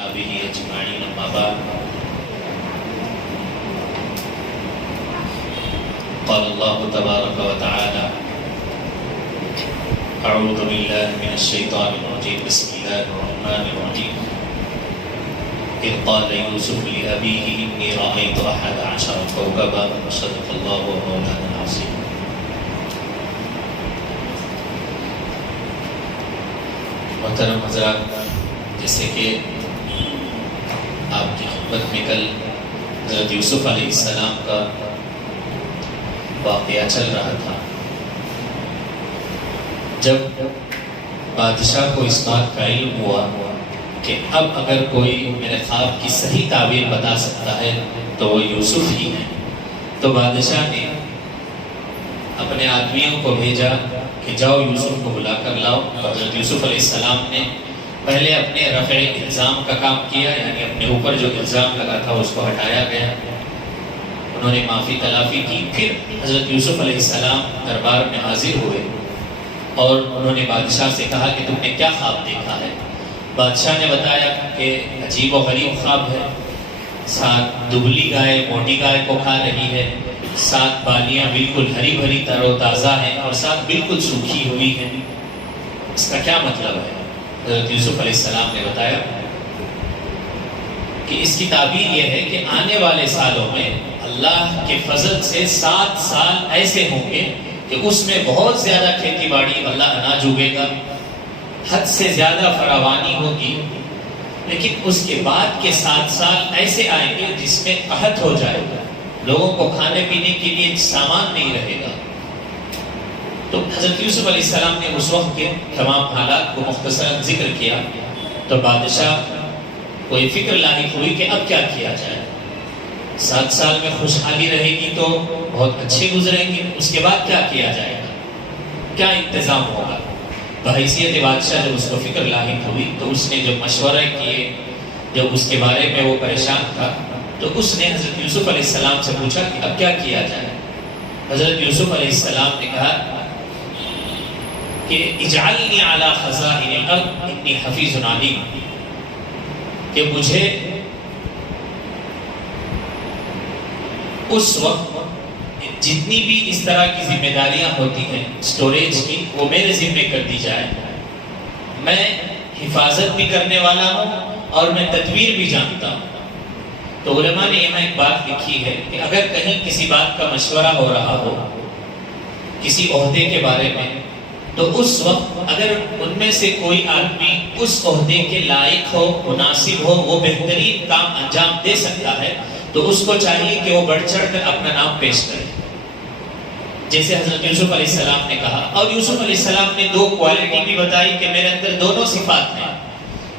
وأصحابه أجمعين أما بعد قال الله تبارك وتعالى أعوذ بالله من الشيطان الرجيم بسم الله الرحمن الرحيم إذ قال يوسف لأبيه إني رأيت 11 كوكبا صدق الله ومولانا العظيم. محترم حضرات، جیسے کہ آپ کی خدمت میں کل حضرت یوسف علیہ السلام کا واقعہ چل رہا تھا، جب بادشاہ کو اس بات کا علم ہوا کہ اب اگر کوئی میرے خواب کی صحیح تعبیر بتا سکتا ہے تو وہ یوسف ہی ہے، تو بادشاہ نے اپنے آدمیوں کو بھیجا کہ جاؤ یوسف کو بلا کر لاؤ. حضرت یوسف علیہ السلام نے پہلے اپنے رفع الزام کا کام کیا، یعنی اپنے اوپر جو الزام لگا تھا اس کو ہٹایا گیا، انہوں نے معافی تلافی کی. پھر حضرت یوسف علیہ السلام دربار میں حاضر ہوئے اور انہوں نے بادشاہ سے کہا کہ تم نے کیا خواب دیکھا ہے. بادشاہ نے بتایا کہ عجیب و غریب خواب ہے، 7 دبلی گائے موٹی گائے کو کھا رہی ہے، 7 بالیاں بالکل ہری بھری تر و تازہ ہیں اور 7 بالکل سوکھی ہوئی ہیں. اس کا کیا مطلب ہے؟ حضرت یوسف علیہ السلام نے بتایا کہ اس کی تعبیر یہ ہے کہ آنے والے سالوں میں اللہ کے فضل سے 7 سال ایسے ہوں گے کہ اس میں بہت زیادہ کھیتی باڑی اللہ اناج اگے گا، حد سے زیادہ فراوانی ہوگی، لیکن اس کے بعد کے 7 سال ایسے آئیں گے جس میں قحط ہو جائے گا، لوگوں کو کھانے پینے کے لیے سامان نہیں رہے گا. تو حضرت یوسف علیہ السلام نے اس وقت کے تمام حالات کو مختصراً ذکر کیا تو بادشاہ کو یہ فکر لاحق ہوئی کہ اب کیا کیا جائے. 7 سال میں خوشحالی رہے گی تو بہت اچھے گزریں گے، اس کے بعد کیا کیا جائے گا، کیا انتظام ہوگا. بحیثیت بادشاہ جب اس کو فکر لاحق ہوئی تو اس نے جو مشورے کیے، جب اس کے بارے میں وہ پریشان تھا تو اس نے حضرت یوسف علیہ السلام سے پوچھا کہ اب کیا کیا جائے. حضرت یوسف علیہ السلام نے کہا کہ اجعلنی علی خزائن الارض انی حفیظ علیم، کہ مجھے اس وقت جتنی بھی اس طرح کی ذمہ داریاں ہوتی ہیں سٹوریج کی وہ میرے ذمہ کر دی جائے. میں حفاظت بھی کرنے والا ہوں اور میں تدبیر بھی جانتا ہوں. تو علماء نے یہاں ایک بات لکھی ہے کہ اگر کہیں کسی بات کا مشورہ ہو رہا ہو کسی عہدے کے بارے میں، تو اس وقت اگر ان میں سے کوئی آدمی اس عہدے کے لائق ہو، مناسب ہو، وہ بہترین کام انجام دے سکتا ہے تو اس کو چاہیے کہ وہ بڑھ چڑھ کر اپنا نام پیش کرے، جیسے حضرت یوسف علیہ السلام نے کہا. اور یوسف علیہ السلام نے 2 کوالٹی بھی بتائی کہ میرے اندر دونوں صفات ہیں،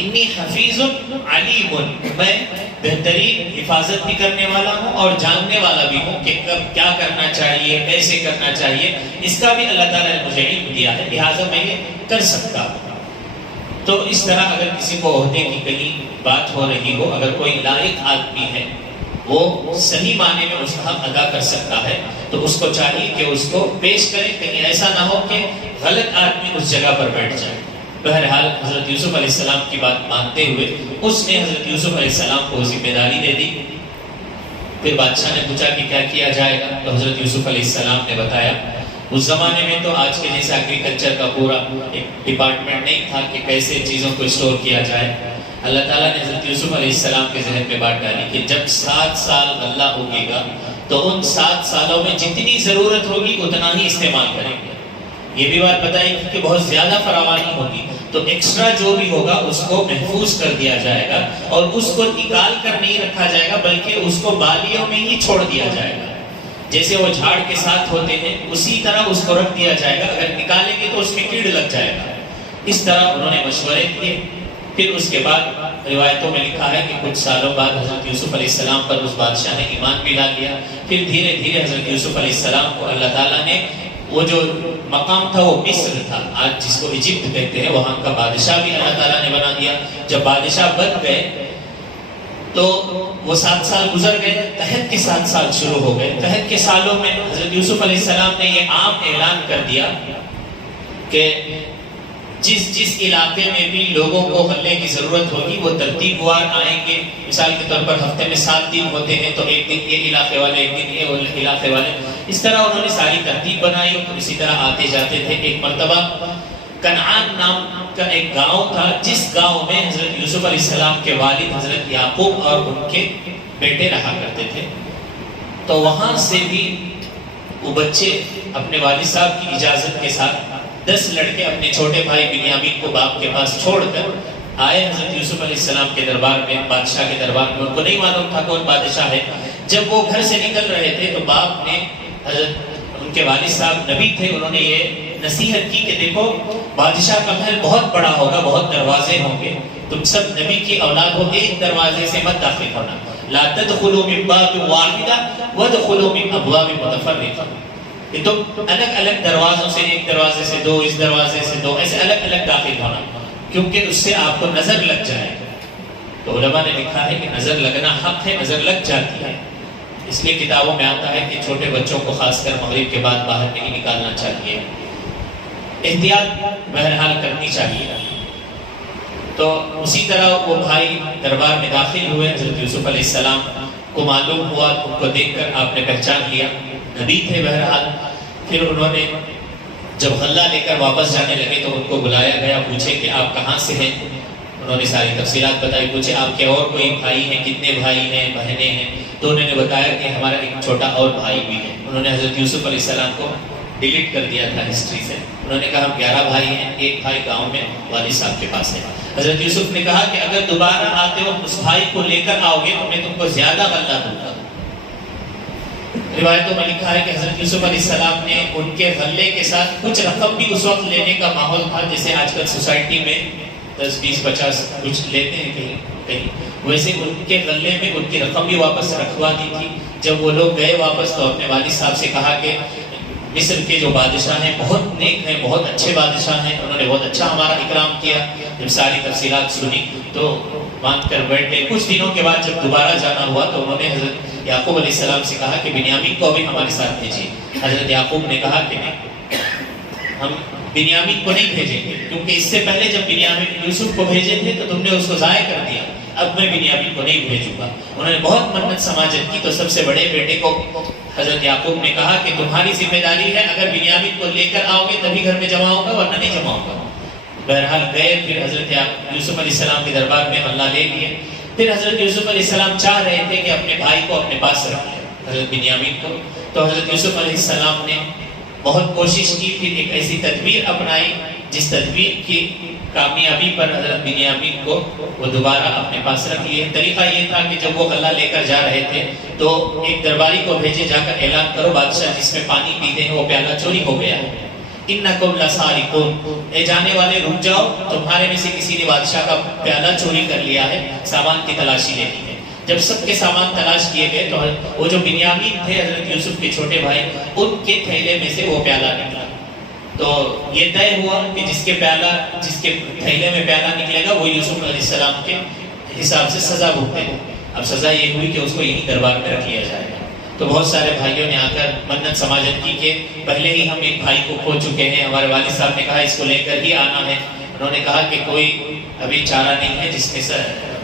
انی حفیظ علیم، میں بہترین حفاظت بھی کرنے والا ہوں اور جاننے والا بھی ہوں کہ کب کیا کرنا چاہیے، کیسے کرنا چاہیے، اس کا بھی اللہ تعالیٰ نے مجھے علم دیا ہے، لہٰذا میں یہ کر سکتا ہوں. تو اس طرح اگر کسی کو عہدے کی کہیں بات ہو رہی ہو، اگر کوئی لائق آدمی ہے وہ صحیح معنی میں اس کا حق ادا کر سکتا ہے تو اس کو چاہیے کہ اس کو پیش کرے، کہیں ایسا نہ ہو کہ غلط آدمی اس جگہ پر بیٹھ جائے. بہرحال حضرت یوسف علیہ السلام کی بات مانتے ہوئے اس نے حضرت یوسف علیہ السلام کو ذمہ داری دے دی. پھر بادشاہ نے پوچھا کہ کیا کیا جائے گا تو حضرت یوسف علیہ السلام نے بتایا. اس زمانے میں تو آج کے جیسے ایگریکلچر کا پورا ایک ڈپارٹمنٹ نہیں تھا کہ کیسے چیزوں کو اسٹور کیا جائے. اللہ تعالیٰ نے حضرت یوسف علیہ السلام کے ذہن میں بات ڈالی کہ جب 7 سال غلہ اگے گا تو ان 7 سالوں میں جتنی ضرورت ہوگی اتنا ہی استعمال کریں گے. یہ بھی بات بتائی کہ بہت زیادہ فراوانی ہوگی تو ایکسٹرا جو بھی ہوگا اس کو محفوظ کر دیا جائے گا اور اس کو نکال کر نہیں رکھا جائے گا بلکہ اس کو بالیوں میں ہی چھوڑ دیا جائے گا. جیسے وہ جھاڑ کے ساتھ ہوتے ہیں اسی طرح اس کو رکھ دیا جائے گا، اگر نکالیں گے تو اس میں کیڑ لگ جائے گا. اس طرح انہوں نے مشورے دیے. پھر اس کے بعد روایتوں میں لکھا ہے کہ کچھ سالوں بعد حضرت یوسف علیہ السلام پر اس بادشاہ نے ایمان بھی لا لیا. پھر دھیرے دھیرے حضرت یوسف علیہ السلام کو اللہ تعالیٰ نے وہ جو مقام تھا وہ مصر تھا، آج جس کو ایجپٹ کہتے ہیں، وہاں کا بادشاہ بھی اللہ تعالیٰ نے بنا دیا. جب بادشاہ بن گئے تو وہ 7 سال گزر گئے، قحط کے 7 سال شروع ہو گئے. قحط کے سالوں میں حضرت یوسف علیہ السلام نے یہ عام اعلان کر دیا کہ جس علاقے میں بھی لوگوں کو غلے کی ضرورت ہوگی وہ ترتیب وار آئیں گے. مثال کے طور پر ہفتے میں 7 دن ہوتے ہیں تو ایک دن یہ علاقے والے، ایک دن یہ علاقے والے، اس طرح انہوں نے ساری ترتیب بنائی. اسی طرح آتے جاتے تھے. ایک مرتبہ کنعان نام کا ایک گاؤں تھا، جس گاؤں میں حضرت یوسف علیہ السلام کے والد حضرت یعقوب اور ان کے بیٹے رہا کرتے تھے. تو وہاں سے بھی وہ بچے اپنے والد صاحب کی اجازت کے ساتھ 10 لڑکے اپنے چھوٹے بھائی بنیامین کو باپ کے پاس چھوڑ کر آئے حضرت یوسف علیہ السلام کے دربار میں، بادشاہ کے دربار میں. ان کو نہیں معلوم تھا کون بادشاہ ہے. جب وہ گھر سے نکل رہے تھے تو باپ نے، حضرت ان کے والد صاحب نبی تھے، انہوں نے یہ نصیحت کی کہ دیکھو بادشاہ کا محل بہت بڑا ہوگا، بہت دروازے ہوں گے، تم سب نبی کی اولاد ہو، ایک دروازے سے مت داخل ہونا. لا تدخلوا من باب واحدہ وادخلوا من ابواب متفرقہ. کہ تم الگ الگ دروازوں سے، ایک دروازے سے 2، اس دروازے سے 2، ایسے الگ الگ داخل ہونا، کیونکہ اس سے آپ کو نظر لگ جائے. تو علماء نے لکھا ہے کہ نظر لگنا حق ہے، نظر لگ جاتی ہے. اس لیے کتابوں میں آتا ہے کہ چھوٹے بچوں کو خاص کر مغرب کے بعد باہر نہیں نکالنا چاہیے. احتیاط بہرحال کرنی چاہیے. تو اسی طرح وہ بھائی دربار میں داخل ہوئے. حضرت یوسف علیہ السلام کو معلوم ہوا، ان کو دیکھ کر آپ نے پہچان لیا، نبی تھے بہرحال. پھر انہوں نے جب غلہ لے کر واپس جانے لگے تو ان کو بلایا گیا، پوچھے کہ آپ کہاں سے ہیں. انہوں نے ساری تفصیلات بتائی. پوچھے آپ کے اور کوئی بھائی ہیں، کتنے بھائی ہیں، بہنیں ہیں؟ تو انہوں نے بتایا کہ ہمارا ایک چھوٹا اور بھائی بھی ہے. انہوں نے حضرت یوسف علیہ السلام کو ڈیلیٹ کر دیا تھا ہسٹری سے. انہوں نے کہا ہم 11 بھائی ہیں، ایک بھائی گاؤں میں والد صاحب کے پاس ہے. حضرت یوسف نے کہا کہ اگر دوبارہ آتے ہو اس بھائی کو لے کر آؤ گے تو میں تم کو زیادہ غلہ دوں گا. روایتوں میں لکھا ہے کہ حضرت یوسف علیہ السلام نے ان کے غلے کے ساتھ کچھ رقم بھی اس وقت لینے کا ماحول تھا، جیسے آج کل سوسائٹی میں 10، 20، 50 کچھ لیتے ہیں کہیں، ویسے ان کے غلے میں ان کی رقم بھی واپس رکھوا دی تھی. جب وہ لوگ گئے واپس تو اپنے والد صاحب سے کہا کہ مصر کے جو بادشاہ ہیں بہت نیک ہیں، بہت اچھے بادشاہ ہیں، انہوں نے بہت اچھا ہمارا اکرام کیا. جب ساری تفصیلات سنی تو مان کر بیٹھے. کچھ دنوں کے بعد جب دوبارہ جانا ہوا تو انہوں نے حضرت یعقوب علیہ السلام سے کہا کہ بنیامین کو بھی ہمارے ساتھ بھیجیے. حضرت یعقوب نے کہا کہ نہیں، ہم بنیامین کو نہیں بھیجیں گے، کیونکہ اس سے پہلے جب بنیامین یوسف کو بھیجے تھے تو تم نے اس کو ضائع کر دیا، اب میں بنیامین کو نہیں بھیجوں گا. انہوں نے بہت منت سماجت کی. تو سب سے بڑے بیٹے کو حضرت یعقوب نے کہا کہ تمہاری ذمہ داری ہے، اگر بنیامین کو لے کر آؤ گے تبھی گھر میں جمع ہوگا ورنہ نہیں جمع ہوگا. بہرحال گئے. پھر حضرت یوسف علیہ السلام کے دربار میں اللہ لے لیے. پھر حضرت یوسف علیہ السلام چاہ رہے تھے کہ اپنے بھائی کو اپنے پاس رکھ لیں، حضرت بنیامین کو. تو حضرت یوسف علیہ السلام نے بہت کوشش کی. پھر ایک ایسی تدبیر اپنائی جس تدبیر کی کامیابی پر حضرت بنیامین کو وہ دوبارہ اپنے پاس رکھ لیے. طریقہ یہ تھا کہ جب وہ غلہ لے کر جا رہے تھے تو ایک درباری کو بھیجے، جا کر اعلان کرو بادشاہ جس میں پانی پیتے ہیں وہ پیالہ چوری ہو گیا ہے. انکم لسارقون، اے جانے والے رک جاؤ، تمہارے میں سے کسی نے بادشاہ کا پیالہ چوری کر لیا ہے، سامان کی تلاشی لینی ہے. جب سب کے سامان تلاش کیے گئے تو وہ جو بنیامین تھے حضرت یوسف کے چھوٹے بھائی، ان کے تھیلے میں سے وہ پیالہ نکلا. تو یہ طے ہوا کہ جس کے تھیلے میں پیالہ نکلے گا وہ یوسف علیہ السلام کے حساب سے سزا بھگتے گا. اب سزا یہ ہوئی کہ اس کو یہی دربار میں رکھ لیا جائے گا. تو بہت سارے بھائیوں نے آ کر منت سماجت کی کہ پہلے ہی ہم ایک بھائی کو کھو چکے ہیں، ہمارے والد صاحب نے کہا اس کو لے کر ہی آنا ہے. انہوں نے کہا کہ کوئی ابھی چارہ نہیں ہے، جس نے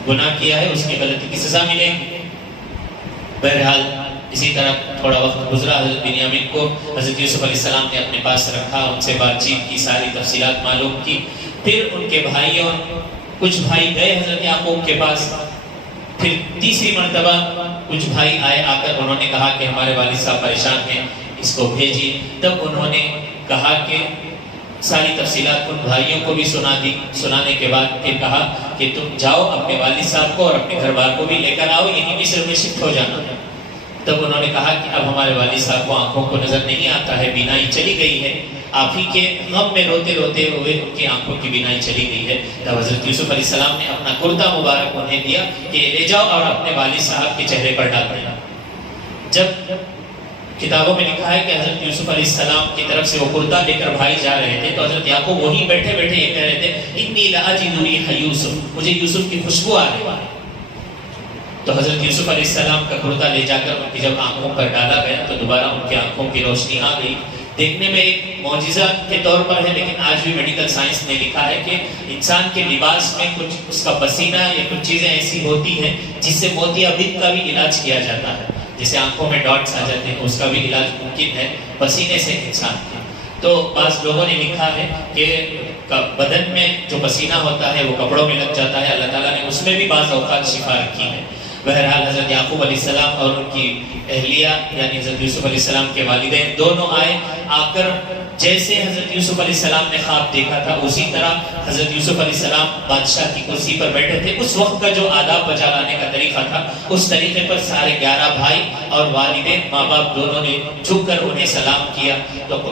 گناہ کیا ہے اس کی غلطی کی سزا ملے گی. بہرحال اسی طرح تھوڑا وقت گزرا. حضرت بنیامین کو حضرت یوسف علیہ السلام نے اپنے پاس رکھا، ان سے بات چیت کی، ساری تفصیلات معلوم کی. پھر ان کے بھائیوں کچھ بھائی گئے حضرت یعقوب کے پاس. پھر تیسری مرتبہ کچھ بھائی آئے، آ کر انہوں نے کہا کہ ہمارے والد صاحب پریشان ہیں، اس کو بھیجیے. تب انہوں نے کہا کہ ساری تفصیلات ان بھائیوں کو بھی سنا دی. سنانے کے بعد پھر کہا کہ تم جاؤ اپنے والد صاحب کو اور اپنے گھر بار کو بھی لے کر آؤ، یہیں مصر میں شفٹ ہو جانا. تب انہوں نے کہا کہ اب ہمارے والد صاحب کو آنکھوں کو نظر نہیں آتا ہے، بینائی چلی گئی ہے، آپ ہی کے غم میں روتے روتے ہوئے ان کی آنکھوں کی بینائی چلی گئی ہے. تب حضرت یوسف علیہ السلام نے اپنا کرتا مبارک انہیں دیا کہ لے جاؤ اور اپنے والد صاحب کے چہرے پر ڈال دینا. جب کتابوں میں لکھا ہے کہ حضرت یوسف علیہ السلام کی طرف سے وہ کرتا لے کر بھائی جا رہے تھے تو حضرت یعقوب وہیں بیٹھے بیٹھے یہ کہہ رہے تھے انی لاجد ریح یوسف، مجھے یوسف کی خوشبو آ رہی ہے. تو حضرت یوسف علیہ السلام کا کرتا لے جا کر ان کی جب آنکھوں پر ڈالا گیا تو دوبارہ ان کی آنکھوں کی روشنی آ گئی. دیکھنے میں ایک معجزہ کے طور پر ہے، لیکن آج بھی میڈیکل سائنس نے لکھا ہے کہ انسان کے لباس میں کچھ اس کا پسینہ یا کچھ چیزیں ایسی ہوتی ہیں جس سے موتیابند کا بھی علاج کیا جاتا ہے، جیسے آنکھوں میں ڈاٹس آ جاتے ہیں، اس کا بھی علاج ممکن ہے پسینے سے انسان کا۔ تو بعض لوگوں نے لکھا ہے کہ بدن میں جو پسینہ ہوتا ہے وہ کپڑوں میں لگ جاتا ہے، اللہ تعالیٰ نے اس میں بھی بعض اوقات شفا رکھی ہے۔ بہرحال حضرت یعقوب علیہ السلام اور ان کی اہلیہ یعنی حضرت یوسف علیہ السلام کے والدین دونوں آ کر جیسے حضرت یوسف علیہ السلام نے خواب دیکھا تھا اسی طرح حضرت یوسف علیہ السلام بادشاہ کی کرسی پر بیٹھے تھے۔ اس وقت کا جو آداب بجا لانے کا طریقہ تھا اس طریقے پر سارے 11 بھائی اور والدین ماں باپ دونوں نے جھک کر انہیں سلام کیا۔ تو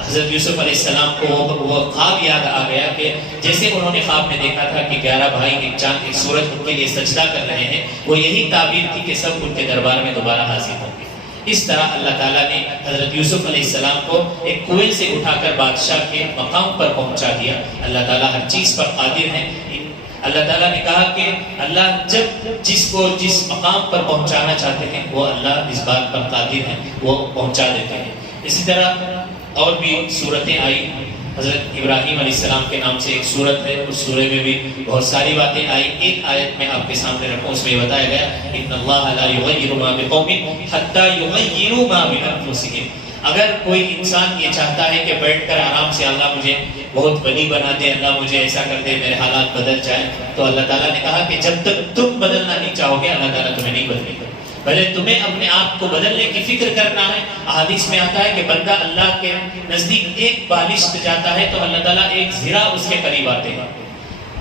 حضرت یوسف علیہ السلام کو وہ خواب یاد آ گیا کہ جیسے انہوں نے خواب میں دیکھا تھا کہ 11 بھائی ایک چاند ایک سورج ان کے لیے سجدہ کر رہے ہیں، وہ یہی تعبیر تھی کہ سب ان کے دربار میں دوبارہ حاضر ہوں گے۔ اس طرح اللہ تعالیٰ نے حضرت یوسف علیہ السلام کو ایک کنویں سے اٹھا کر بادشاہ کے مقام پر پہنچا دیا۔ اللہ تعالیٰ ہر چیز پر قادر ہے۔ اللہ تعالیٰ نے کہا کہ اللہ جب جس کو جس مقام پر پہنچانا چاہتے ہیں وہ اللہ اس بات پر قادر ہے، وہ پہنچا دیتے ہیں۔ اسی طرح اور بھی صورتیں آئی۔ حضرت ابراہیم علیہ السلام کے نام سے ایک صورت ہے، اس سورے میں بھی بہت ساری باتیں آئی۔ ایک آیت میں آپ کے سامنے رکھوں، اس میں یہ بتایا گیا ان اللہ لا یغیر ما بقوم حتی یغیروا ما بانفسہم۔ اگر کوئی انسان یہ چاہتا ہے کہ بیٹھ کر آرام سے اللہ مجھے بہت بلی بنا دے، اللہ مجھے ایسا کر دے، میرے حالات بدل جائیں، تو اللہ تعالیٰ نے کہا کہ جب تک تم بدلنا نہیں چاہو گے اللہ تعالیٰ تمہیں نہیں بدلے گا۔ بھلے تمہیں اپنے آپ کو بدلنے کی فکر کرنا ہے۔ احادیث میں آتا ہے کہ بندہ اللہ کے نزدیک ایک بالشت جاتا ہے تو اللہ تعالیٰ ایک ذرا اس کے قریب آتے ہیں۔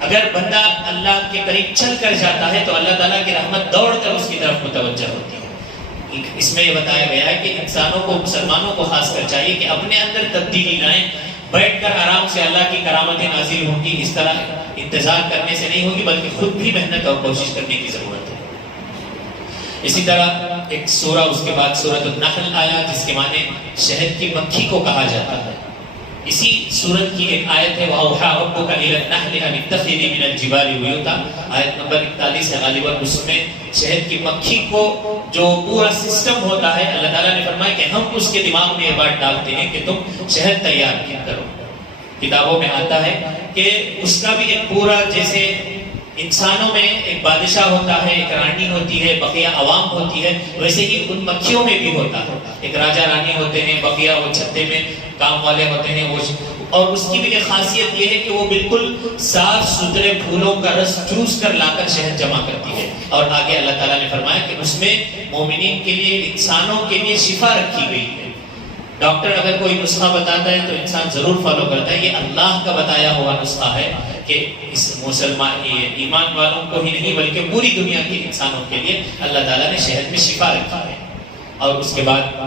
اگر بندہ اللہ کے قریب چل کر جاتا ہے تو اللہ تعالیٰ کی رحمت دوڑ کر اس کی طرف متوجہ ہوتی ہے۔ اس میں یہ بتایا گیا ہے کہ انسانوں کو، مسلمانوں کو خاص کر چاہیے کہ اپنے اندر تبدیلی لائیں، بیٹھ کر آرام سے اللہ کی کرامتیں نازل ہوں گی، اس طرح انتظار کرنے سے نہیں ہوگی بلکہ خود بھی محنت اور کوشش کرنے کی ضرورت ہے۔ اسی طرح ایک سورہ اس کے بعد سورۃ النحل آیا جس کے معنی شہد کی مکھی کو کہا جاتا ہے۔ اسی سورت کی ایک آیت ہے وَأَوْحَىٰ رَبُّكَ إِلَى النَّحْلِ أَنِ اتَّخِذِي مِنَ الْجِبَالِ بُيُوتًا، آیت نمبر 41 ہے غالباً۔ اس میں شہد کی مکھی کو جو پورا سسٹم ہوتا ہے اللہ تعالیٰ نے فرمایا کہ ہم اس کے دماغ میں یہ بات ڈالتے ہیں کہ تم شہد تیار کیا کرو۔ کتابوں میں آتا ہے کہ اس کا بھی ایک پورا، جیسے انسانوں میں ایک بادشاہ ہوتا ہے، ایک رانی ہوتی ہے، بقیہ عوام ہوتی ہے، ویسے ہی ان مکھیوں میں بھی ہوتا ہے۔ ایک راجہ رانی ہوتے ہیں، بقیہ وہ چھتے میں کام والے ہوتے ہیں، اور اس کی بھی ایک خاصیت یہ ہے کہ وہ بالکل صاف ستھرے پھولوں کا رس چوس کر لا کر شہد جمع کرتی ہے۔ اور آگے اللہ تعالیٰ نے فرمایا کہ اس میں مومنین کے لیے، انسانوں کے لیے شفا رکھی گئی ہے۔ ڈاکٹر اگر کوئی نسخہ بتاتا ہے تو انسان ضرور فالو کرتا ہے، یہ اللہ کا بتایا ہوا نسخہ ہے کہ اس مسلمان ایمان والوں کو ہی نہیں بلکہ پوری دنیا کے انسانوں کے لیے اللہ تعالیٰ نے شہد میں شفا رکھا ہے۔ اور اس کے بعد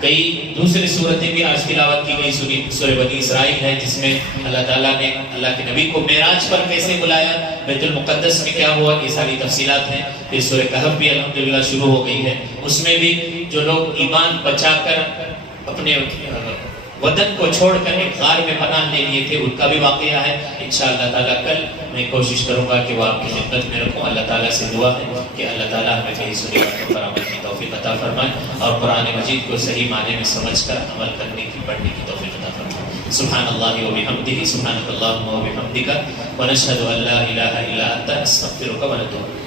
کئی دوسری صورتیں بھی آج تلاوت کی گئی۔ سورہ بنی اسرائیل ہے جس میں اللہ تعالیٰ نے اللہ کے نبی کو معراج پر کیسے بلایا، بیت المقدس میں کیا ہوا، یہ ساری تفصیلات ہیں۔ پھر سورہ کہف بھی الحمدللہ شروع ہو گئی ہے، اس میں بھی جو لوگ ایمان بچا کر اپنے وطن کو چھوڑ کر ایک غار میں پناہ لے لیے تھے ان کا بھی واقعہ ہے۔ انشاءاللہ تعالیٰ کل میں کوشش کروں گا کہ وہ آپ کی خدمت میں رکھوں۔ اللہ تعالیٰ سے دعا ہے کہ اللہ تعالیٰ ہمیں کہیں سنی باتوں پر عمل کی توفیق عطا فرمائے اور قرآن مجید کو صحیح معنی میں سمجھ کر عمل کرنے کی، پڑھنے کی توفیق عطا فرمائے۔ سبحان اللہ و بحمدہ، سبحانک اللہم و بحمدک، ونشہد ان لا الہ الا انت، نستغفرک ونتوب الیک۔